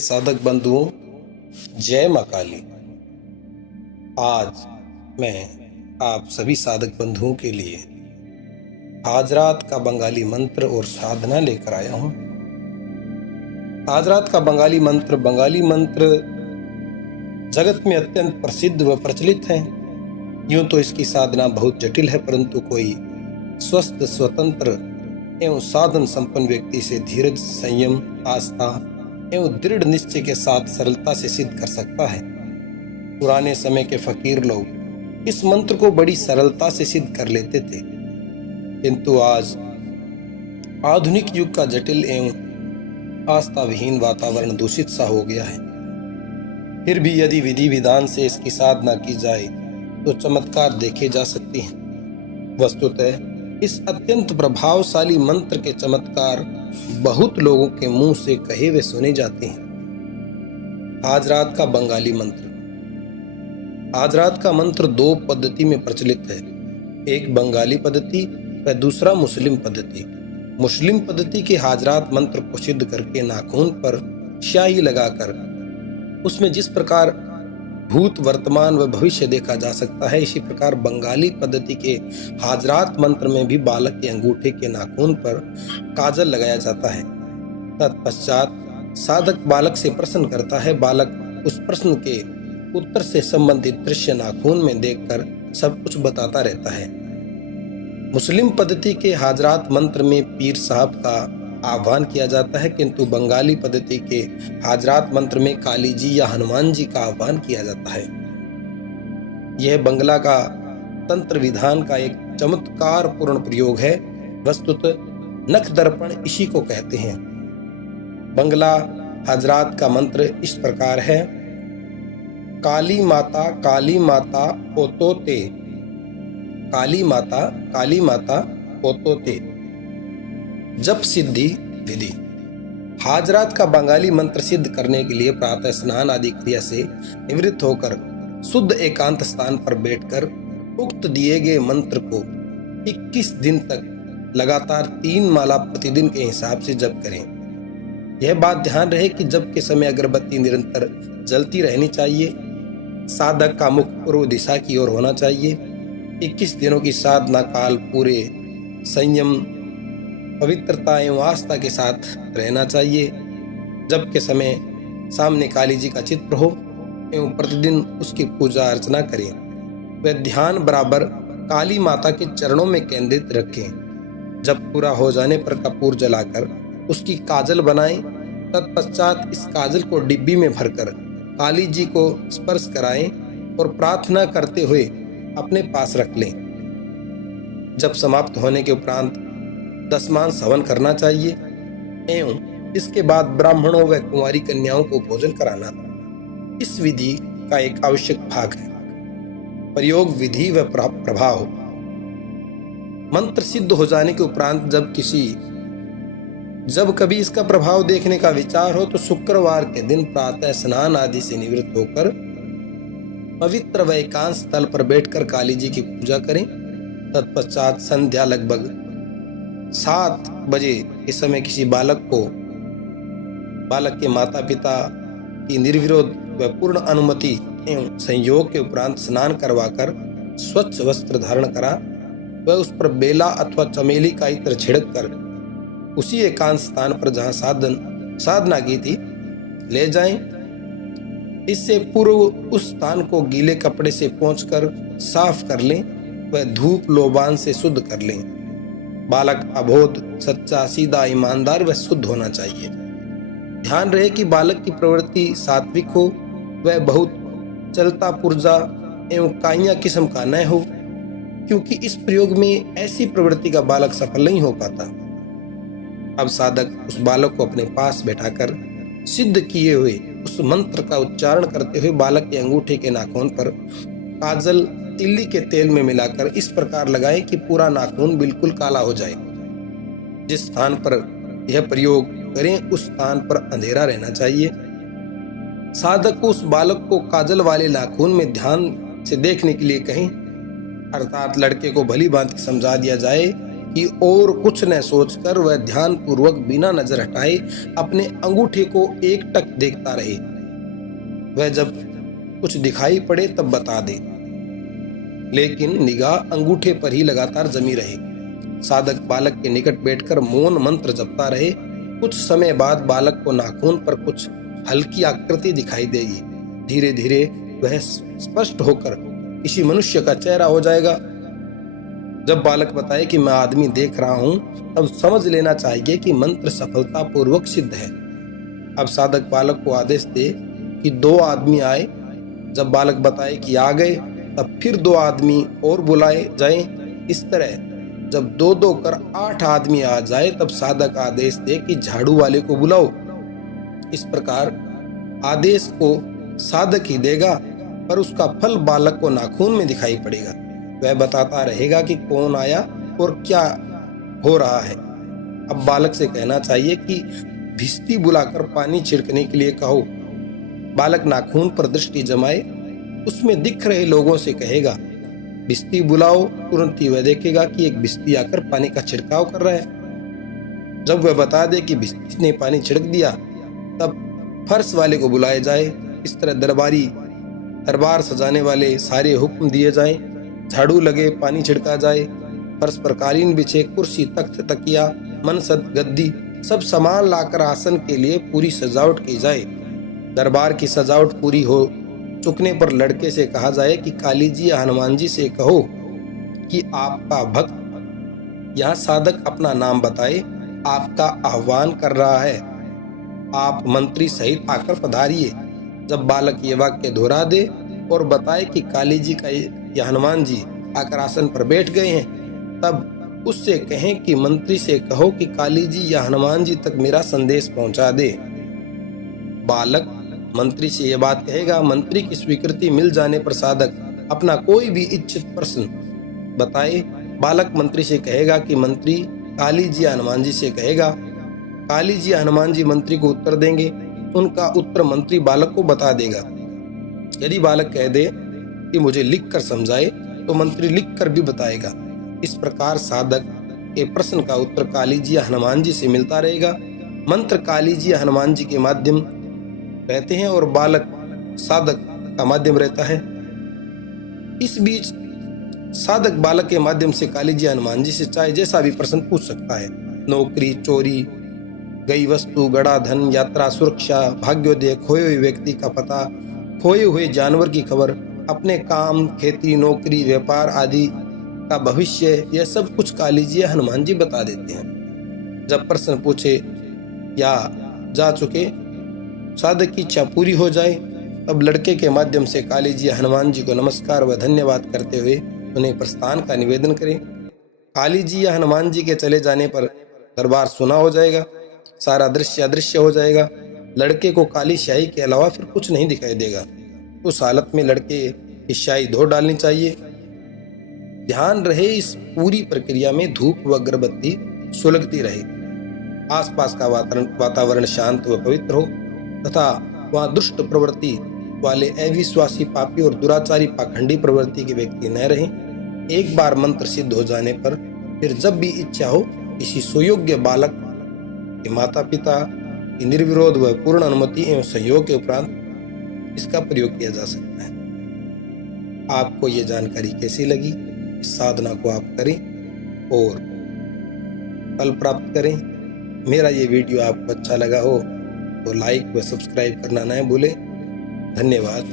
साधक बंधुओं, जय मां काली। आज मैं आप सभी साधक बंधुओं के लिए आज रात का बंगाली मंत्र और साधना लेकर आया हूं। आज रात का बंगाली मंत्र जगत में अत्यंत प्रसिद्ध व प्रचलित है। यूं तो इसकी साधना बहुत जटिल है, परंतु कोई स्वस्थ, स्वतंत्र एवं साधन संपन्न व्यक्ति से धीरज, संयम, आस्था एवं दृढ़ निश्चय के साथ सरलता से सिद्ध कर सकता है। पुराने समय के फकीर लोग इस मंत्र को बड़ी सरलता से सिद्ध कर लेते थे, किंतु आज आधुनिक युग का जटिल एवं आस्था विहीन वातावरण दूषित सा हो गया है। फिर भी यदि विधि विधान से इसकी साधना की जाए तो चमत्कार देखे जा सकते हैं। वस्तुतः इस अत्यंत प्रभावशाली मंत्र के चमत्कार बहुत लोगों के मुंह से कहे वे सुने जाते हैं। आज रात का बंगाली मंत्र। आज रात का मंत्र दो पद्धति में प्रचलित है, एक बंगाली पद्धति व दूसरा मुस्लिम पद्धति। मुस्लिम पद्धति के आज रात मंत्र को सिद्ध करके नाखून पर स्याही लगाकर उसमें जिस प्रकार भूत, वर्तमान व भविष्य देखा जा सकता है, इसी प्रकार बंगाली पद्धति के हाजरात मंत्र में भी बालक के अंगूठे के नाखून पर काजल लगाया जाता है। तत्पश्चात साधक बालक से प्रश्न करता है। बालक उस प्रश्न के उत्तर से संबंधित दृश्य नाखून में देखकर सब कुछ बताता रहता है। मुस्लिम पद्धति के हाजरात मंत्र में पीर साहब का आह्वान किया जाता है, किंतु बंगाली पद्धति के हाजरात मंत्र में काली जी या हनुमान जी का आह्वान किया जाता है। यह बंगला का तंत्र विधान का एक चमत्कार पूर्ण प्रयोग है। वस्तुतः नख दर्पण इसी को कहते हैं। बंगला हाजरात का मंत्र इस प्रकार है। काली माता पोतोते, काली माता पोतोते। जप सिद्धि विधि। हाजरात का बंगाली मंत्र सिद्ध करने के लिए प्रातः स्नान आदि क्रिया से निवृत्त होकर शुद्ध एकांत स्थान पर बैठकर उक्त दिए गए मंत्र को 21 दिन तक लगातार 3 माला प्रतिदिन के हिसाब से जप करें। यह बात ध्यान रहे कि जप के समय अगरबत्ती निरंतर जलती रहनी चाहिए। साधक का मुख पूर्व दिशा की ओर होना चाहिए। 21 दिनों की साधना काल पूरे संयम, पवित्रता एवं आस्था के साथ रहना चाहिए। जब के समय सामने काली जी का चित्र हो एवं प्रतिदिन उसकी पूजा अर्चना करें। वह ध्यान बराबर काली माता के चरणों में केंद्रित रखें। जब पूरा हो जाने पर कपूर जलाकर उसकी काजल बनाएं। तत्पश्चात इस काजल को डिब्बी में भरकर काली जी को स्पर्श कराएं और प्रार्थना करते हुए अपने पास रख लें। जब समाप्त होने के उपरांत दशमान हवन करना चाहिए एवं इसके बाद ब्राह्मणों व कुंवारी कन्याओं को भोजन कराना इस विधि का एक आवश्यक भाग है। प्रयोग, विधि व प्रभाव। मंत्र सिद्ध हो जाने के उपरांत जब कभी इसका प्रभाव देखने का विचार हो तो शुक्रवार के दिन प्रातः स्नान आदि से निवृत्त होकर पवित्र व एकांत स्थल पर बैठकर काली जी की पूजा करें। तत्पश्चात संध्या लगभग 7 बजे इस समय किसी बालक के माता पिता की निर्विरोध व पूर्ण अनुमति एवं संयोग के उपरांत स्नान करवाकर स्वच्छ वस्त्र धारण करा व उस पर बेला अथवा चमेली का इत्र छिड़क कर उसी एकांत स्थान पर जहां साधना की थी ले जाएं। इससे पूर्व उस स्थान को गीले कपड़े से पोंछकर साफ कर लें व धूप लोबान से शुद्ध कर लें। बालक अबोध, सच्चा, सीधा, ईमानदार व शुद्ध होना चाहिए। ध्यान रहे कि बालक की प्रवृत्ति सात्विक हो, वह बहुत चलता पुर्जा एवं काइया किस्म का न हो, क्योंकि इस प्रयोग में ऐसी प्रवृत्ति का बालक सफल नहीं हो पाता। अब साधक उस बालक को अपने पास बैठाकर सिद्ध किए हुए उस मंत्र का उच्चारण करते हुए बालक के अंगूठे के नाखून पर काजल तिल्ली के तेल में मिलाकर इस प्रकार लगाएं कि पूरा नाखून बिल्कुल काला हो जाए। जिस स्थान पर यह प्रयोग करें उस स्थान पर अंधेरा रहना चाहिए। साधक को उस बालक को काजल वाले नाखून में ध्यान से देखने के लिए कहें, अर्थात लड़के को भली भांति समझा दिया जाए कि और कुछ न सोचकर वह ध्यान पूर्वक बिना नजर हटाए अपने अंगूठे को एकटक देखता रहे। वह जब कुछ दिखाई पड़े तब बता दे, लेकिन निगाह अंगूठे पर ही लगातार जमी रहे। साधक बालक के निकट बैठकर मौन मंत्र जपता रहे। कुछ समय बाद बालक को नाखून पर कुछ हल्की आकृति दिखाई देगी। धीरे धीरे वह स्पष्ट होकर किसी मनुष्य का चेहरा हो जाएगा। जब बालक बताए कि मैं आदमी देख रहा हूं, तब समझ लेना चाहिए कि मंत्र सफलतापूर्वक सिद्ध है। अब साधक बालक को आदेश दे कि 2 आदमी आए। जब बालक बताए कि आ गए, तब फिर 2 आदमी और बुलाए जाएं। इस तरह जब 2-2 कर 8 आदमी आ जाए, तब साधक आदेश दे कि झाड़ू वाले को बुलाओ। इस प्रकार आदेश को साधक ही देगा, पर उसका फल बालक को नाखून में दिखाई पड़ेगा। वह बताता रहेगा कि कौन आया और क्या हो रहा है। अब बालक से कहना चाहिए कि भिस्ती बुलाकर पानी छिड़कने के लिए कहो। बालक नाखून पर दृष्टि जमाए, उसमें दिख रहे लोगों से कहेगा, भिस्ती बुलाओ। तुरंत ही वह देखेगा कि एक भिस्ती आकर पानी का छिड़काव कर रहा है। जब वह बता दे कि भिस्ती ने पानी छिड़क दिया, तब फर्श वाले को बुलाया जाए। इस तरह दरबार सजाने वाले सारे हुक्म दिए जाएं। झाड़ू लगे, पानी छिड़का जाए, फर्श पर कालीन बिछे, कुर्सी, तख्त, तकिया, मनसद, गद्दी सब सामान लाकर आसन के लिए पूरी सजावट की जाए। दरबार की सजावट पूरी हो चुकने पर लड़के से कहा जाए कि काली जी या हनुमान जी से कहो कि आपका भक्त यहाँ साधक अपना नाम बताए, आपका आह्वान कर रहा है, आप मंत्री सहित आकर पधारिए। जब बालक ये वाक्य दोहरा दे और बताए कि काली जी का या हनुमान जी आकर आसन पर बैठ गए हैं, तब उससे कहें कि मंत्री से कहो कि काली जी या हनुमान जी तक मेरा संदेश पहुंचा दे। बालक मंत्री से यह बात कहेगा। मंत्री की स्वीकृति मिल जाने पर साधक अपना कोई भी इच्छित प्रश्न बताए। बालक मंत्री से कहेगा कि मंत्री काली जी या हनुमान जी से कहेगा। काली जी या हनुमान जी मंत्री को उत्तर देंगे। उनका उत्तर मंत्री बालक को बता देगा। यदि बालक कह दे कि मुझे लिख कर समझाए, तो मंत्री लिख कर भी बताएगा। इस प्रकार साधक के प्रश्न का उत्तर काली जी या हनुमान जी से मिलता रहेगा। मंत्र काली जी या हनुमान जी के माध्यम रहते हैं और बालक साधक का माध्यम रहता है। इस बीच साधक बालक के माध्यम से काली जी हनुमान जी से चाहे जैसा भी प्रश्न पूछ सकता है। नौकरी, चोरी, गई वस्तु, गड़ा धन, यात्रा, सुरक्षा, भाग्योदय, खोए हुए व्यक्ति का पता, खोए हुए जानवर की खबर, अपने काम, खेती, नौकरी, व्यापार आदि का भविष्य, यह सब कुछ काली जी या हनुमान जी बता देते हैं। जब प्रश्न पूछे या जा चुके साधक की इच्छा पूरी हो जाए, तब लड़के के माध्यम से काली जी हनुमान जी को नमस्कार व धन्यवाद करते हुए उन्हें प्रस्थान का निवेदन करें। काली जी या हनुमान जी के चले जाने पर दरबार सुना हो जाएगा, सारा दृश्य अदृश्य हो जाएगा। लड़के को काली स्याही के अलावा फिर कुछ नहीं दिखाई देगा। उस हालत में लड़के की स्याही धो डालनी चाहिए। ध्यान रहे इस पूरी प्रक्रिया में धूप व अगरबत्ती सुलगती रहे, आसपास का वातावरण शांत व पवित्र हो तथा वहाँ दुष्ट प्रवृत्ति वाले अविश्वासी, पापी और दुराचारी पाखंडी प्रवृत्ति के व्यक्ति न रहें। एक बार मंत्र सिद्ध हो जाने पर फिर जब भी इच्छा हो, किसी सुयोग्य बालक के माता पिता की निर्विरोध व पूर्ण अनुमति एवं सहयोग के उपरांत इसका प्रयोग किया जा सकता है। आपको ये जानकारी कैसी लगी? इस साधना को आप करें और फल प्राप्त करें। मेरा ये वीडियो आपको अच्छा लगा हो तो लाइक व सब्सक्राइब करना न भूलें। धन्यवाद।